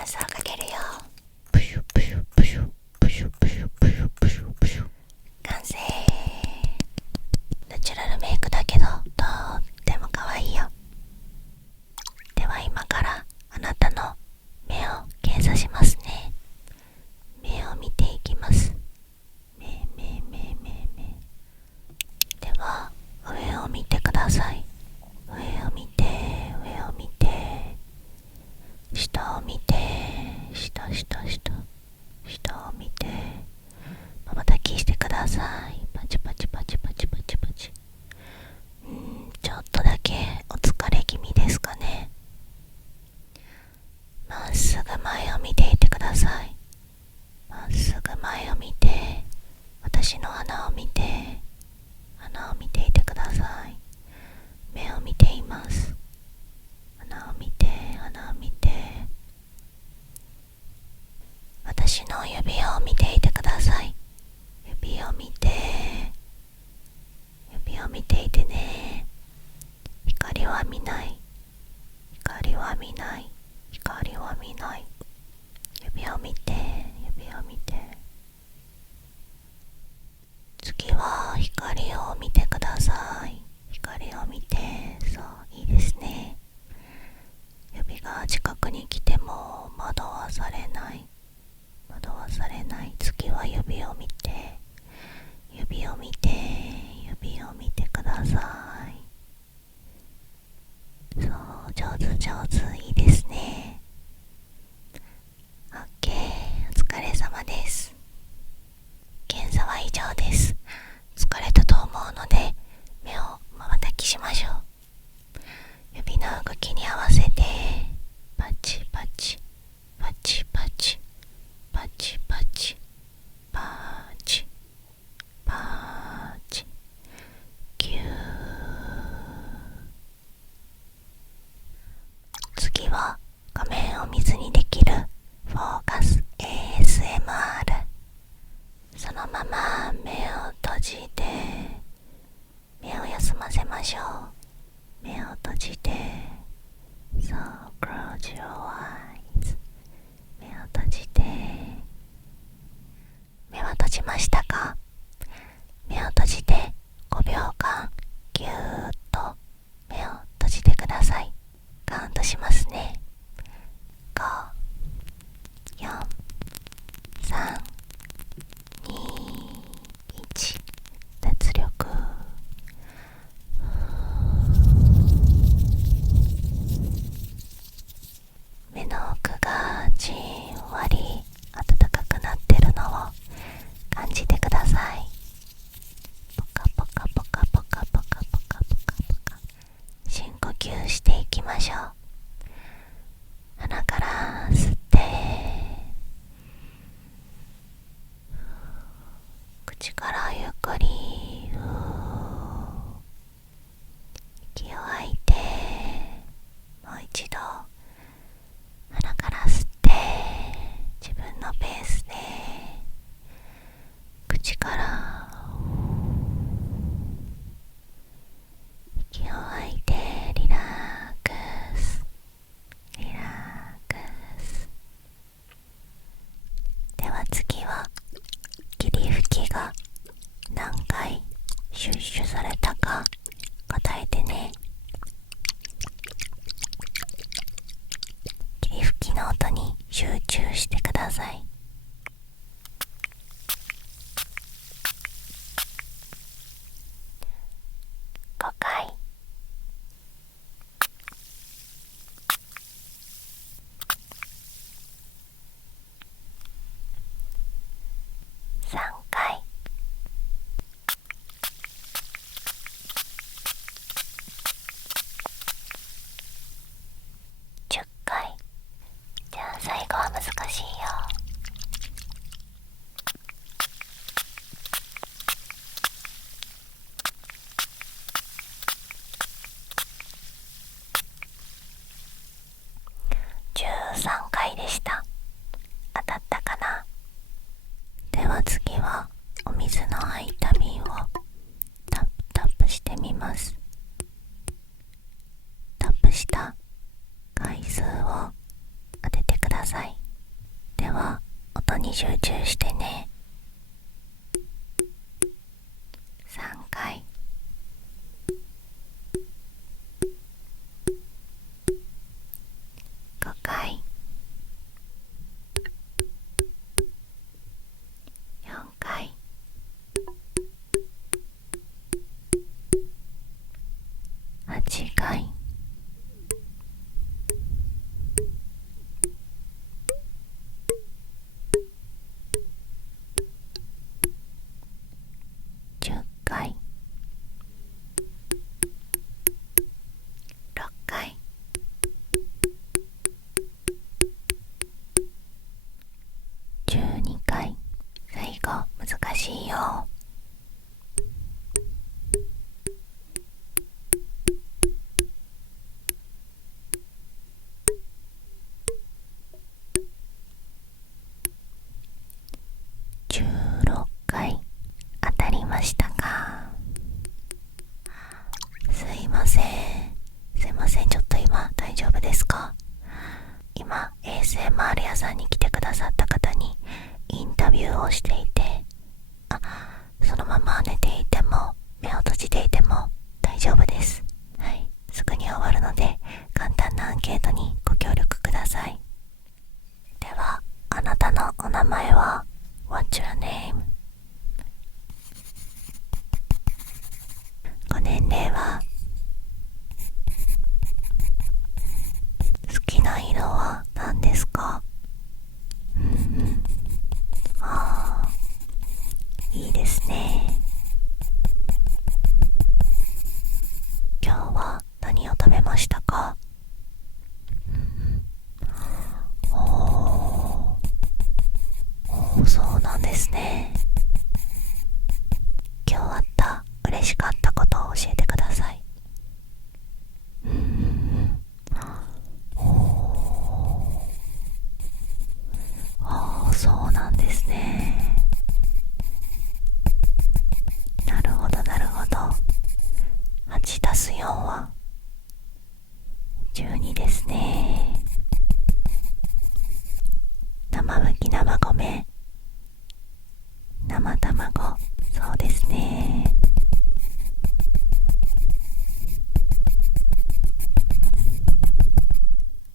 ランスをかけるよ。プシュプシュプシュプシュプシュプシュプシュプシュ。完成。ナチュラルメイクだけどとっても可愛いよ。では今からあなたの目を検査しますね。目を見ていきます。目では上を見てください。上を見て下を見て、下を見て、まばたきしてください。パチパチパチパチパチパチ。ちょっとだけお疲れ気味ですかね。まっすぐ前を見ていてください。まっすぐ前を見て、私の鼻を見ていてください。目を見ています。鼻を見て私の指を見ていてください。指を見ていてね。光は見ない。指を見て次は光を見てください。光を見て、そう、いいですね。指が近くに来ても惑わされない。次は指を見てください。そう、上手、いいですね。OK、お疲れ様です。検査は以上です。疲れたと思うので目をまばたきしましょう。指の動きに合わせてパチパチパチパチパチパチパチパチキュー。次は画面を見ずにできるフォーカス ASMR。 そのまま目を閉じて目を休ませましょう。目を閉じて、そう、close your eyes。 目を閉じて、目は閉じましたか？目を閉じて5秒間ぎゅーっと目を閉じてください。カウントしますね。5、4、3、2、1。脱力。目の奥がじんわり暖かくなってるのを感じてください。ポカポカポカポカポカポカポカポカ。深呼吸していきましょう。鼻から吸って、口からゆっくり息を吐いて、もう一度鼻から吸って、自分のペースで口から息を吐いて、リラックス。では次は霧吹きが何回シュッシュされたか答えてね。霧吹きの音に集中してください。5回。3回。10回。じゃあ最後は難しいよ。13回でした。当たったかな？では次はお水の入った瓶をタップしてみます。タップした回数を当ててください。に集中してね。3回、5回、4回、8回、10回、6回、12回。最後難しいよ。16回当たりましたか？すいません、ちょっと今大丈夫ですか？今 ASMR 屋さんに来てくださった方にインタビューをしていて、そのまま寝ていても目を閉じていても大丈夫です。はい、すぐに終わるので簡単なアンケートにご協力ください。では、あなたのお名前は What's your name？ ご年齢は？好きな色は何ですか？いいですね。今日は何を食べましたか？そうなんですね。今日あった嬉しかったことを教えてください。そうなんですね。なるほど。8足す4は12ですね。生麦、生米、生卵、そうですね。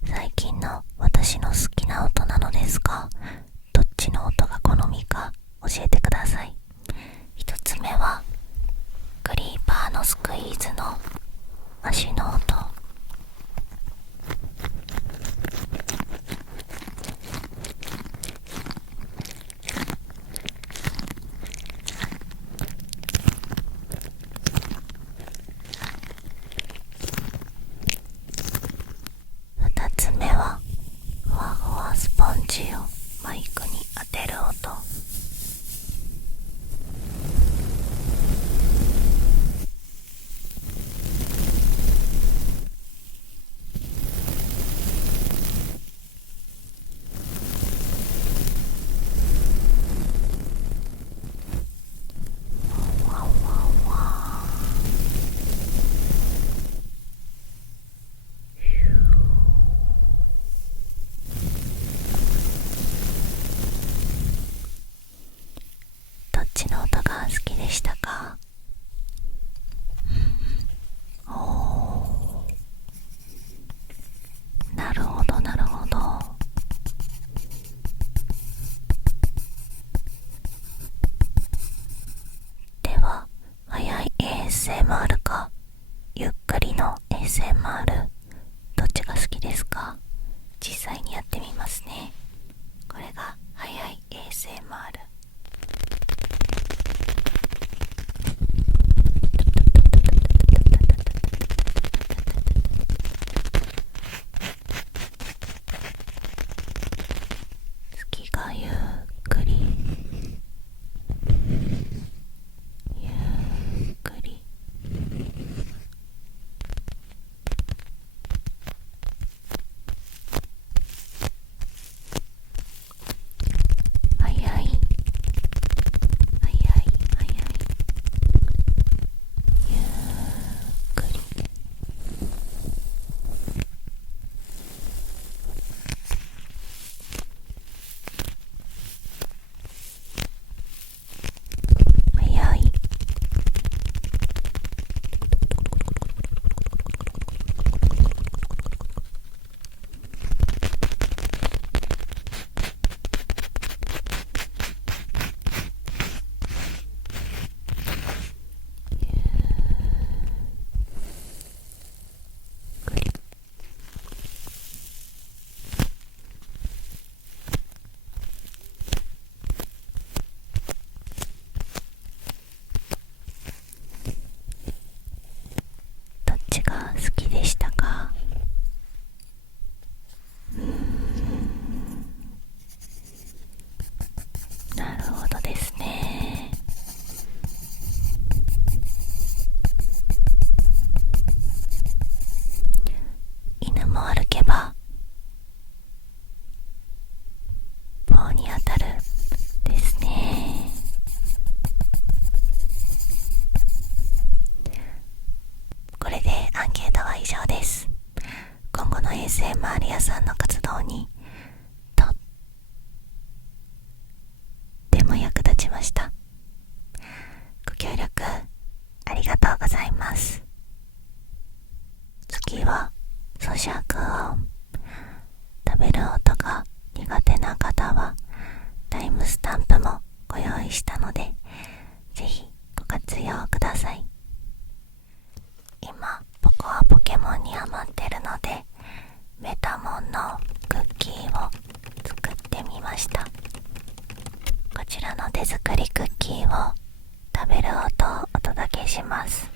最近の私の好きな音なのですが、どっちの音が好みか教えてください。1つ目はクリーパーのスクイーズの足の音。2つ目はふわふわスポンジをマイクに当てる音。どっちの音が好きでしたか？なるほど。では、早い ASMR かゆっくりの ASMR、 どっちが好きですか？実際にやってみますね。これが早い ASMR。次がゆっくり、ゆっくり。早いに当たるですね。これでアンケートは以上です。今後の ASMR 屋さんの活動にとっても役立ちました。ご協力ありがとうございます。次は咀嚼音、食べる音が苦手な方はタイムスタンプもご用意したので、ぜひご活用ください。今僕はポケモンにハマってるので、メタモンのクッキーを作ってみました。こちらの手作りクッキーを食べる音をお届けします。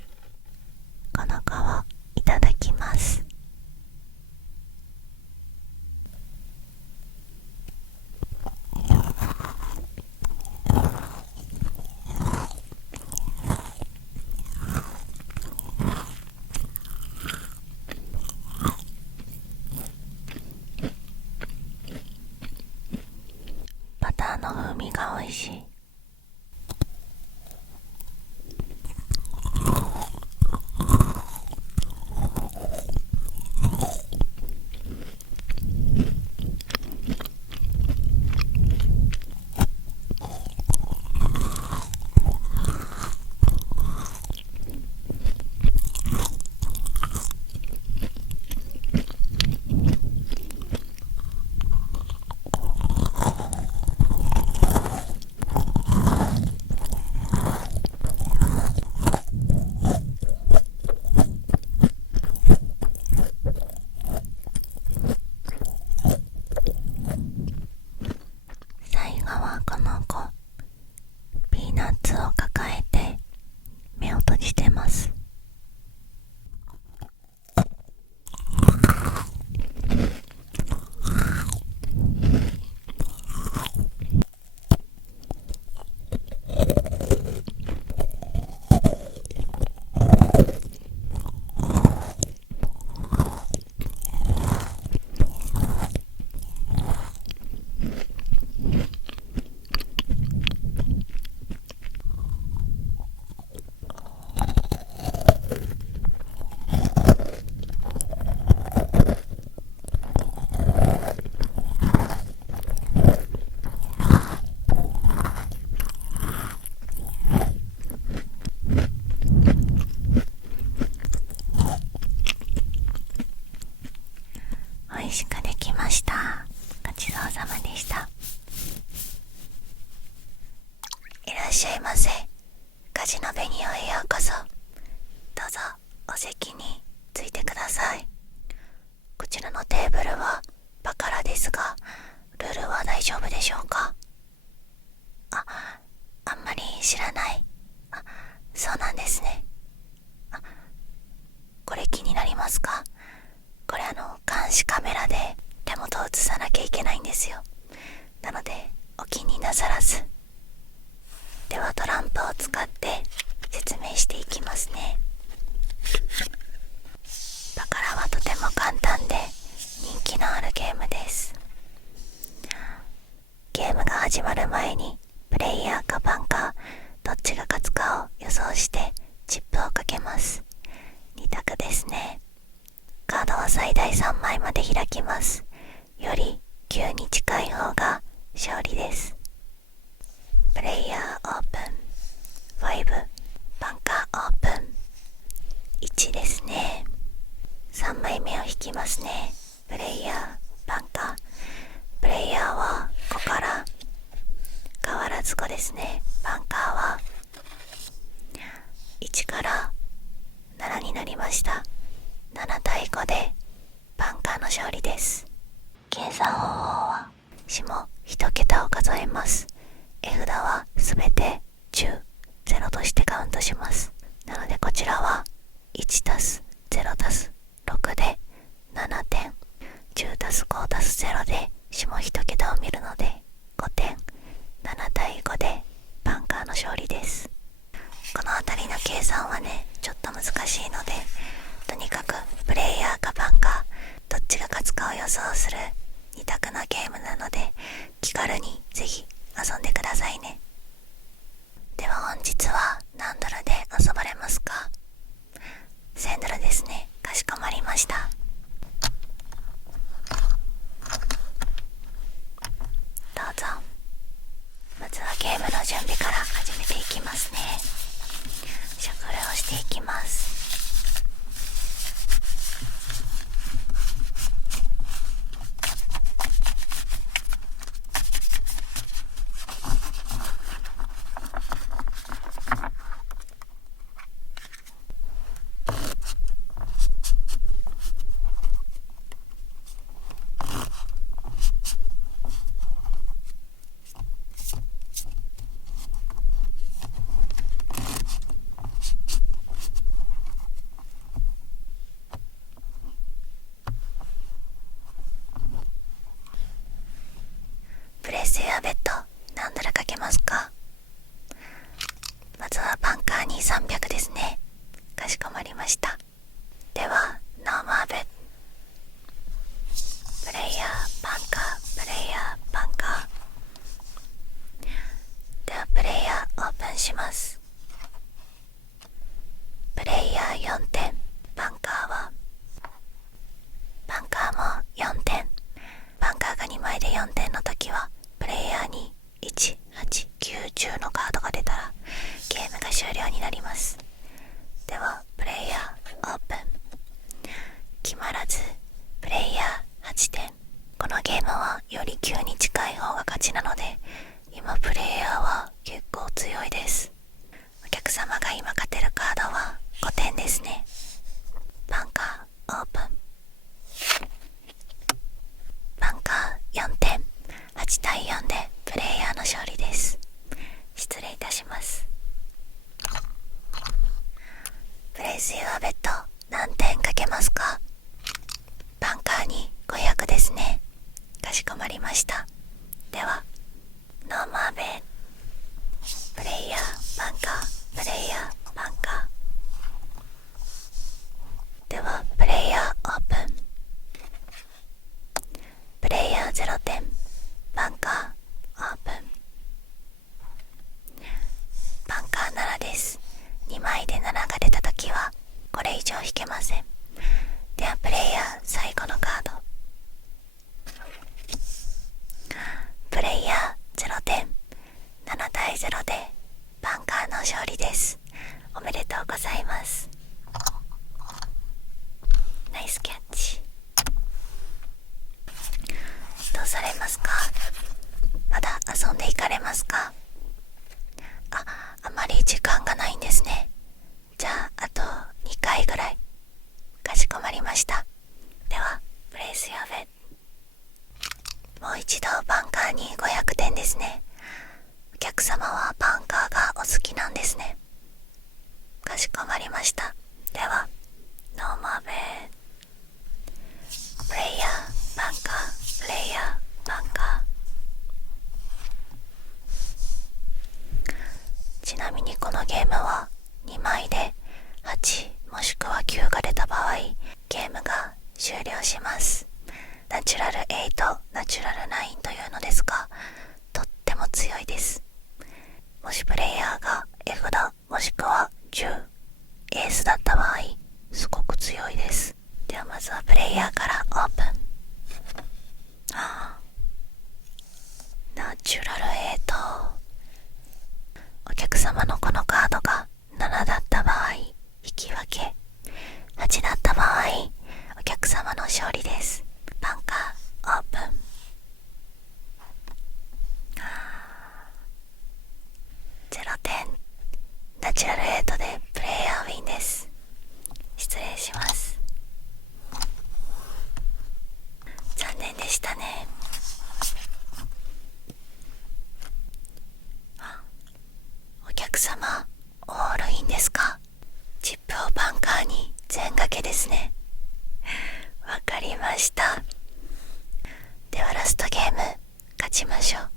この皮いただきます。バターの風味が美味しい。最後はこの子、ピーナッツを抱えて目を閉じてます。美味しくできました。ごちそうさまでした。いらっしゃいませ。カジノベニオへようこそ。どうぞお席についてください。こちらのテーブルはバカラですが、ルールは大丈夫でしょうか？あんまり知らない。そうなんですね。これ気になりますか？これ監視カメラで手元を映さなきゃいけないんですよ。なのでお気になさらず。ではトランプを使って説明していきますね。バカラはとても簡単で人気のあるゲームです。ゲームが始まる前にプレイヤーかバンカーどっちが勝つかを予想してチップをかけます。2択ですね。カードは最大3枚まで開きます。より9に近い方が勝利です。プレイヤーオープン。5、バンカーオープン。1ですね。3枚目を引きますね。プレイヤー、バンカー。プレイヤーは5から変わらず5ですね。バンカーは1から7になりました。7対5でバンカーの勝利です。計算方法は下1桁を数えます。絵札はすべて10、0としてカウントします。なのでこちらは1たす0たす6で7点、10たす5たす0で下1桁を見るので5点、7対5でバンカーの勝利です。この辺りの計算はね、ちょっと難しいので、とにかくプレイヤーかバンカーどっちが勝つかを予想する2択のゲームなので、気軽にムの準備から始めていきますね。シャッフルをしていきます。プレスやベッド何ドルかけますか？まずはバンカーに300ですね。かしこまりました。ではノーマーベッド、プレイヤーバンカー、プレイヤーバンカー。ではプレイヤーオープンします。プレイヤー4点、バンカーはバンカーも4点。バンカーが2枚で4点の時はプレイヤーに1、8、9、10のカードが出たらゲームが終了になります。ではプレイヤーオープン。決まらずプレイヤー8点。このゲームはより9に近い方が勝ちなので、今プレイヤーは結構強いです。お客様が今勝てるカードは5点ですね。バンカーオープン。バンカー4点。8対4でプレイヤーの勝利です。失礼いたします。プレイスユアベッド何点かけますか？バンカーに500ですね。かしこまりました。ではノーマーベッド、プレイヤーバンカー、プレイヤーバンカー。ではプレイヤーオープン。プレイヤー0点、バンカーオープン。バンカー7です。2枚で7が出たときはこれ以上引けません。ではプレイヤー最後のカード、プレイヤー0点。7対0でバンカーの勝利です。おめでとうございます。ナイスキャッチ。どうされますか？まだ遊んでいかれますか？あまり時間がないんですね。じゃああと2回ぐらい。かしこまりました。ではプレイスやべ。もう一度バンカーに500点ですね。お客様はバンカーがお好きなんですね。かしこまりました。ではノーマーベー、プレイヤーバンカー、プレイヤーバンカー。ちなみにこのゲームは2枚で8もしくは9が出た場合ゲームが終了します。ナチュラル8、ナチュラル9というのですが、とっても強いです。もしプレイヤーが絵札もしくは10、エースだった場合すごく強いです。ではまずはプレイヤーからオープン。ナチュラル8。お客様のこのカードが7だった場合引き分け、8だった場合お客様の勝利です。バンカーオープン。0点。ナチュラル8でプレイヤーウィンです。失礼します。残念でしたね。お客様オールインですか？チップをバンカーに全掛けですね。わかりました。ではラストゲーム勝ちましょう。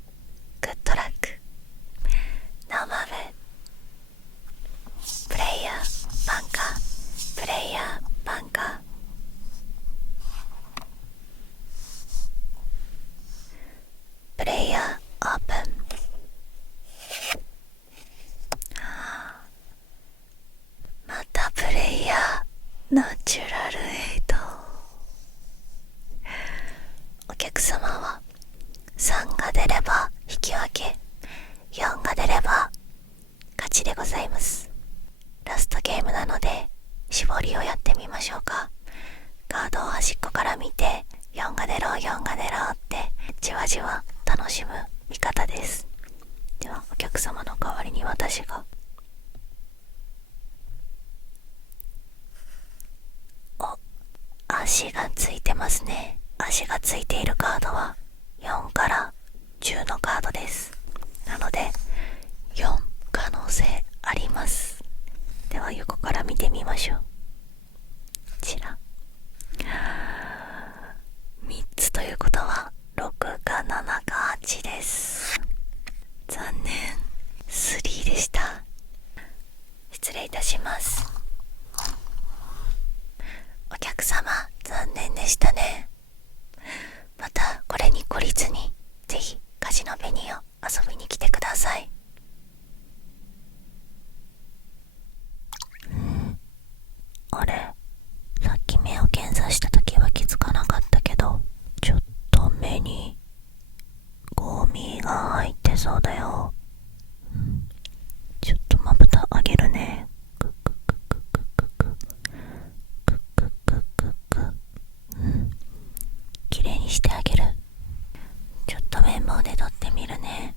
グッドラック。ノーマーベ、プレイヤーバンカー、プレイヤーバンカー。プレイヤーオープン。またプレイヤーナチュラル8。お客様は3が出れば引き分け、4が出出れば勝ちでございます。ラストゲームなので絞りをやってみましょうか。カードを端っこから見て4が出ろ4が出ろってじわじわ楽しむ見方です。ではお客様の代わりに私が足がついてますね。足がついているカードは4から10のカードです。なので4可能性あります。では横から見てみましょう。こちら3つということは6か7か8です。残念、3でした。失礼いたします。お客様残念でしたね。またこれに懲りずにぜひカジノベニーを遊びに来てください。あれ、さっき目を検査した時は気づかなかったけど、ちょっと目にゴミが入ってそうだよ。ちょっとまぶた上げるね。クッククッククッククックックックックック。綺麗にしてあげる。ちょっと綿棒で取ってみるね。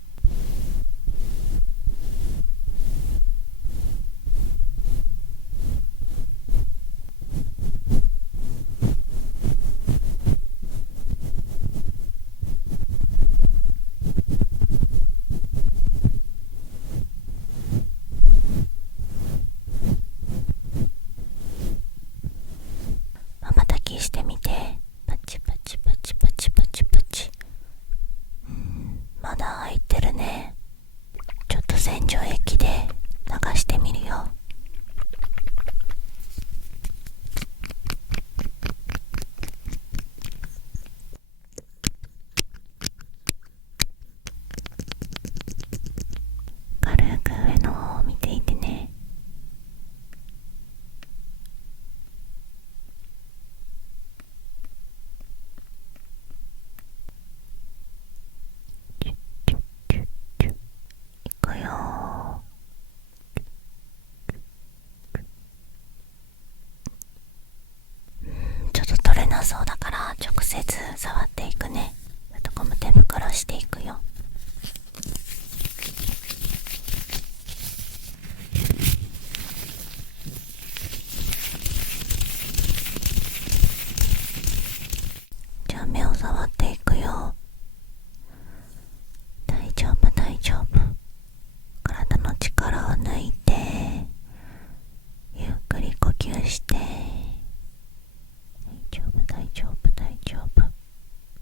瞬きしてみて。パチパチパチパチパチパチ。まだ入ってるね。ちょっと洗浄液で流してみるよ。軽く上の方を見ていてね。いくよ。ちょっと取れなそうだから直接触っていくね。あとゴム手袋していくよ。じゃあ目を触っていくよ。大丈夫大丈夫。体の力を抜いてゆっくり呼吸して。大丈夫大丈夫大丈夫。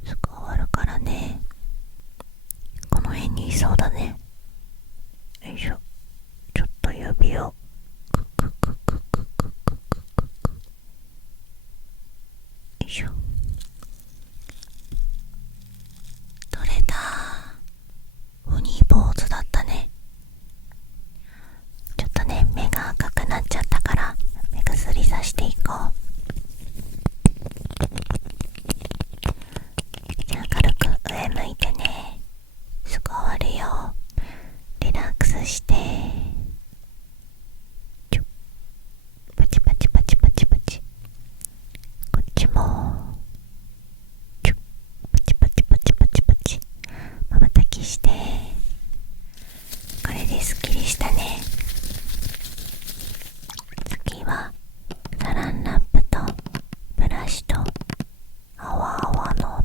すぐ終わるからね。この辺にいそうだね。よいしょ。ちょっと指をククククククククク。よいしょ。取れた。鬼坊主だったね。ちょっとね、目が赤くなっちゃったから目薬さしていこう。じゃあ軽く上向いてね。すぐ終わるよ。リラックスして。パチパチパチパチパチ。こっちもパチパチパチパチパチ。まばたきして。これですっきりしたね。次はサランラップとブラシと泡泡の音。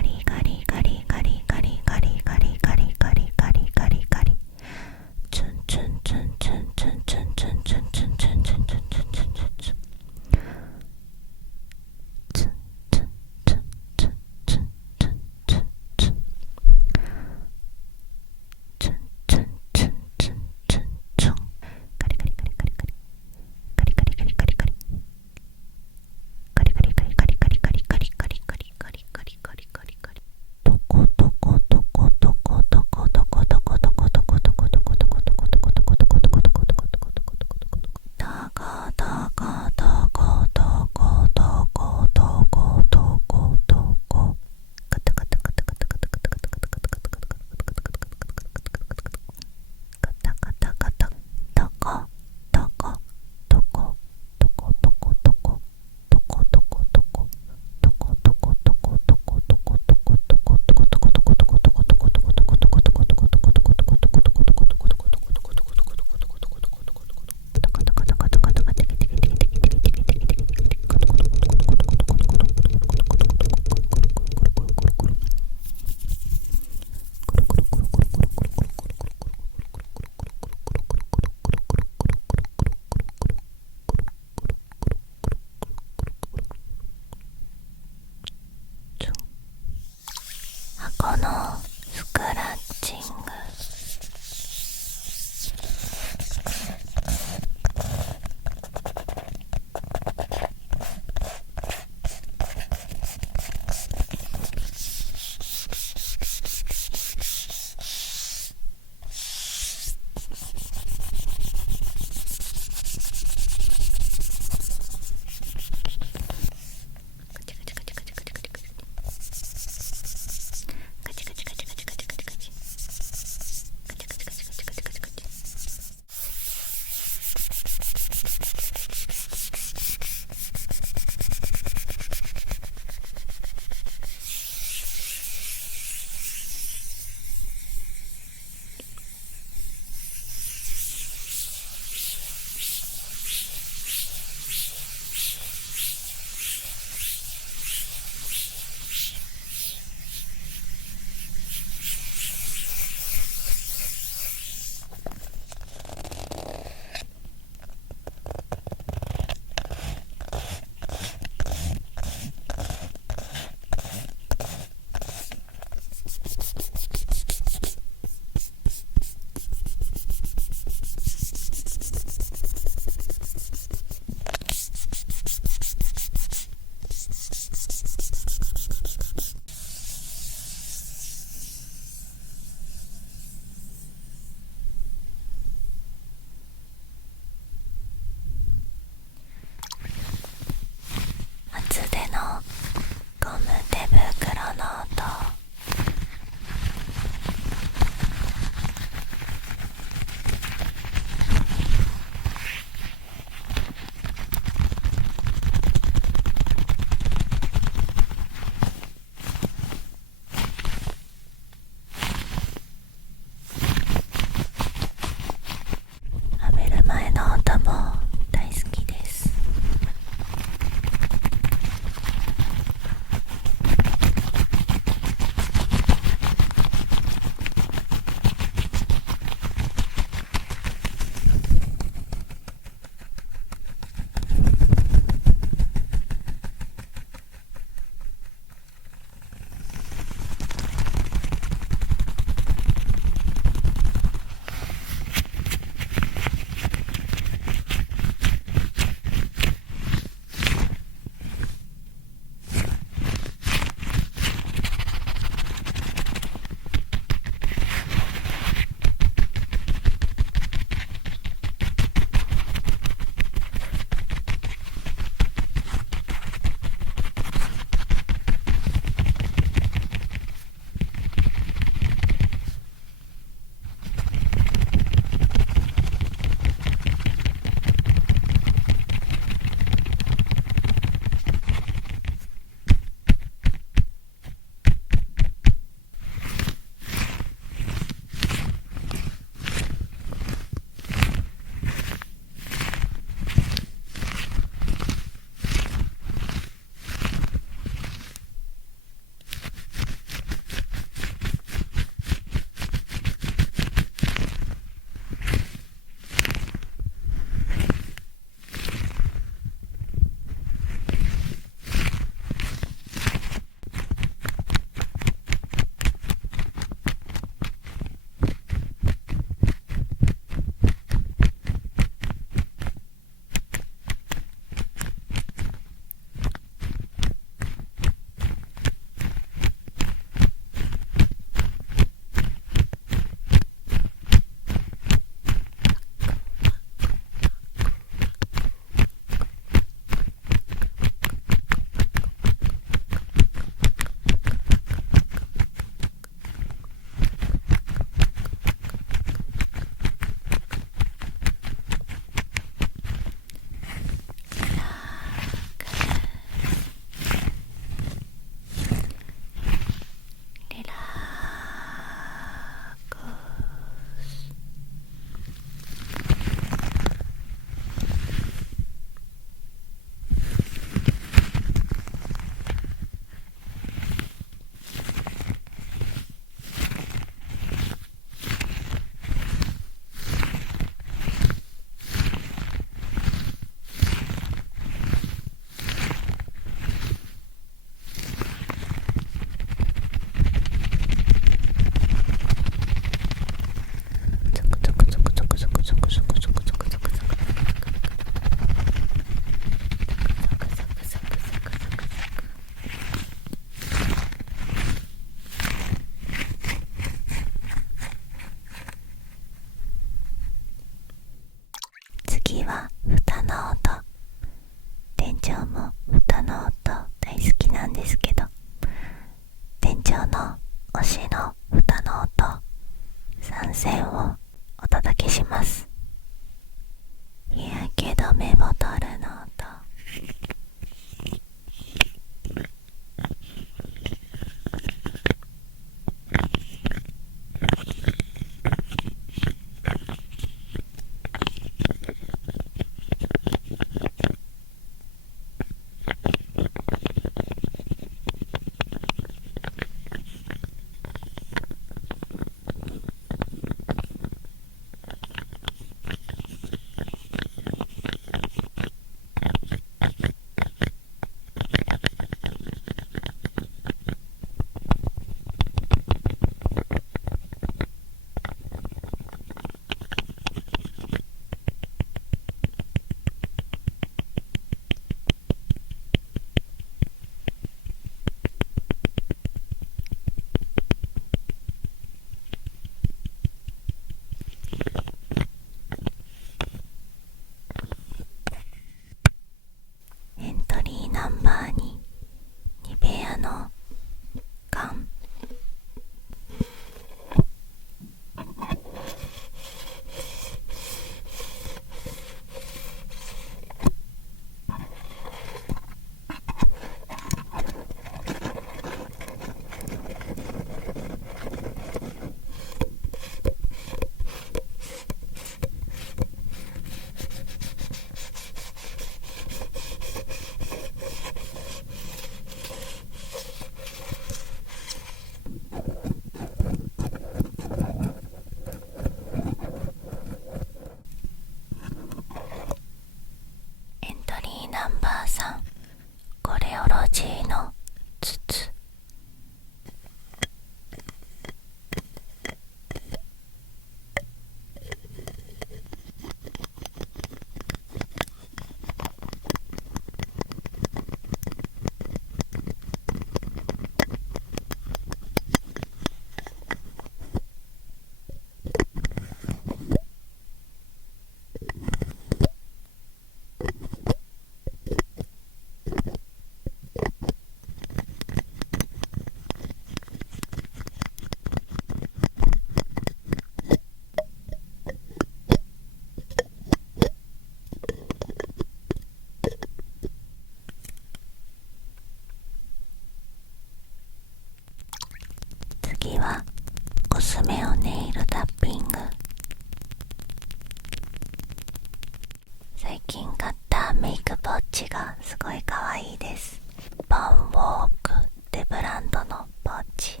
近買ったメイクポーチがすごい可愛いです。バンウォークってブランドのポーチ。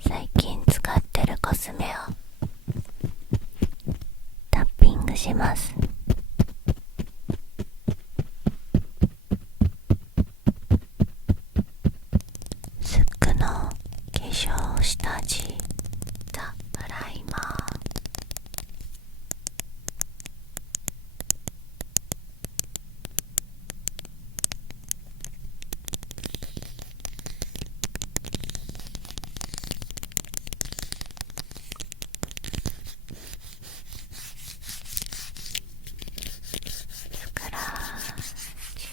最近使ってるコスメをタッピングします。スックの化粧下地ザ・プライマー。スクラッチ。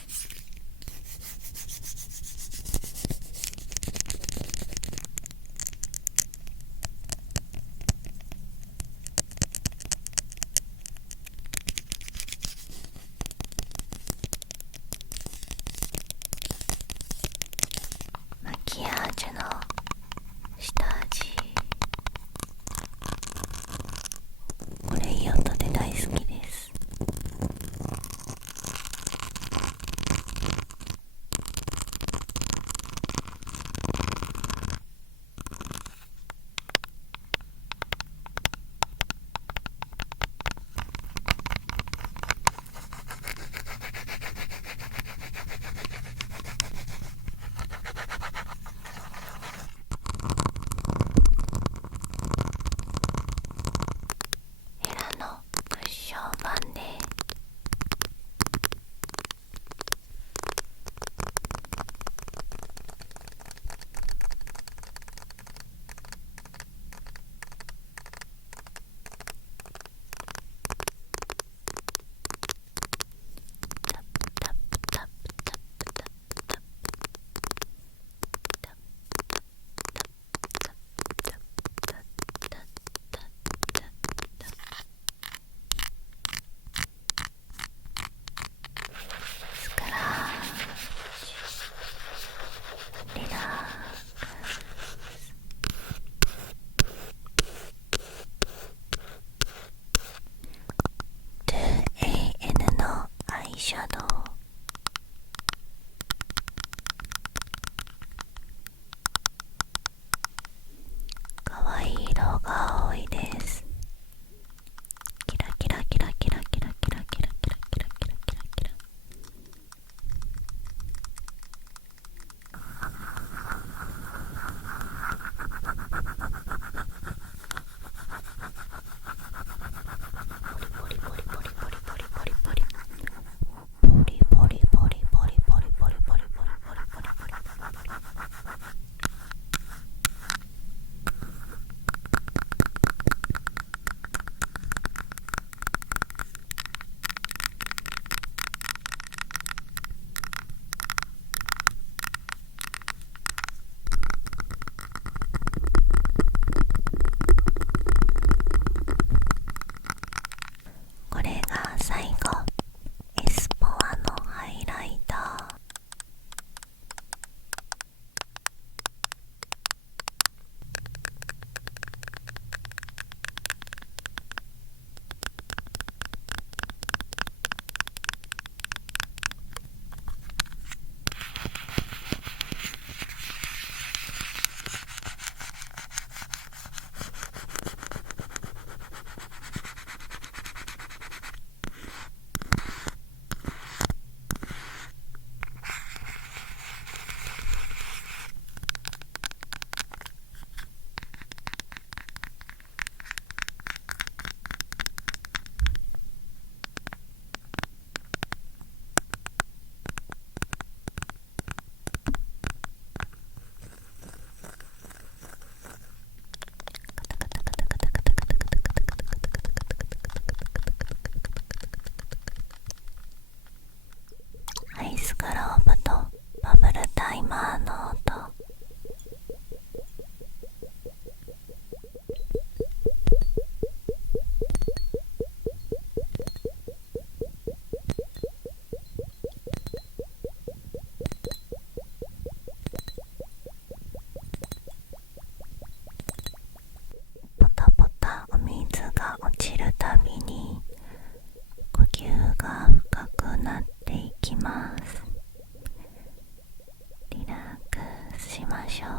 しょう。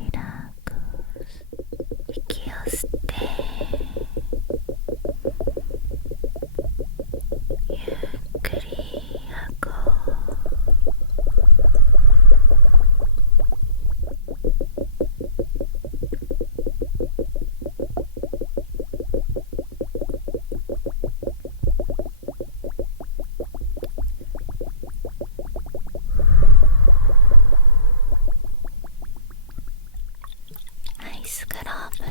リラックス。息を吸ってゆっくり吐こう。アイスグローブ。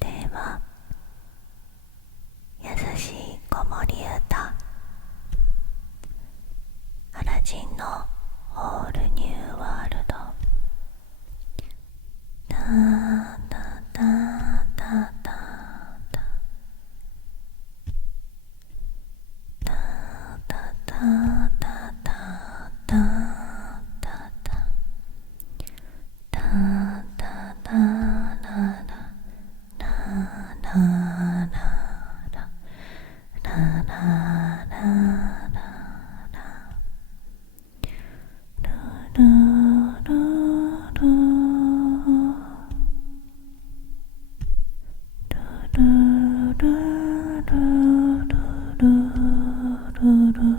では優しい子守歌、アラジンのホールニューワールド。タタタタタタタタタタタタタタタラララララララ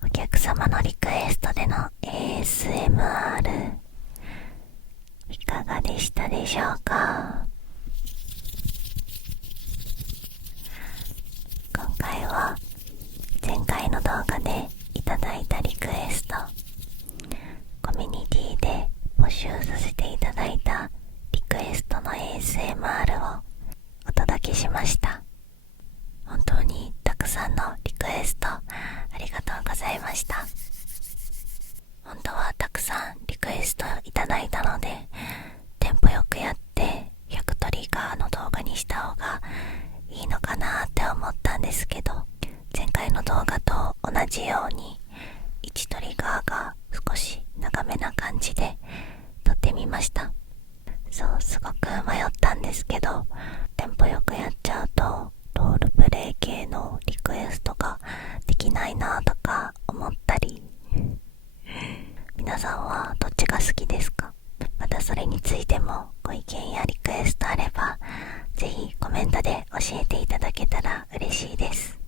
お客様のリクエストでの ASMR いかがでしたでしょうか。今回は前回の動画でいただいたリクエスト、コミュニティで募集させていただいたリクエストの ASMR をお届けしました。本当にたくさんのリクエストありがとうございました。本当はたくさんリクエストいただいたので、テンポよくやって100トリガーの動画にした方がいいのかなって思ったんですけど、前回の動画と同じように1トリガーが少し長めな感じでついてもご意見やリクエストあれば、ぜひコメントで教えていただけたら嬉しいです。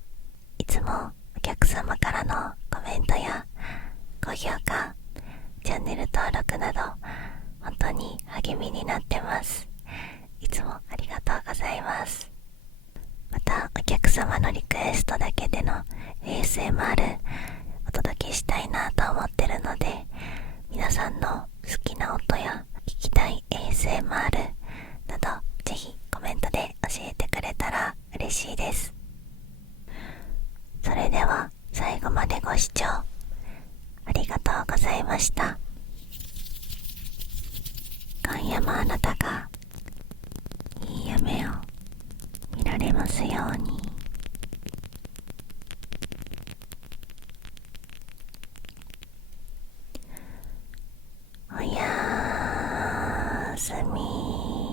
いつもお客様からのコメントや高評価、チャンネル登録など本当に励みになってます。いつもありがとうございます。またお客様のリクエストだけでの ASMR お届けしたいなと思ってるので、皆さんの好きな音や聞きたい ASMR などぜひコメントで教えてくれたら嬉しいです。それでは最後までご視聴ありがとうございました。今夜もあなたがいい夢を見られますように。おやーすみ。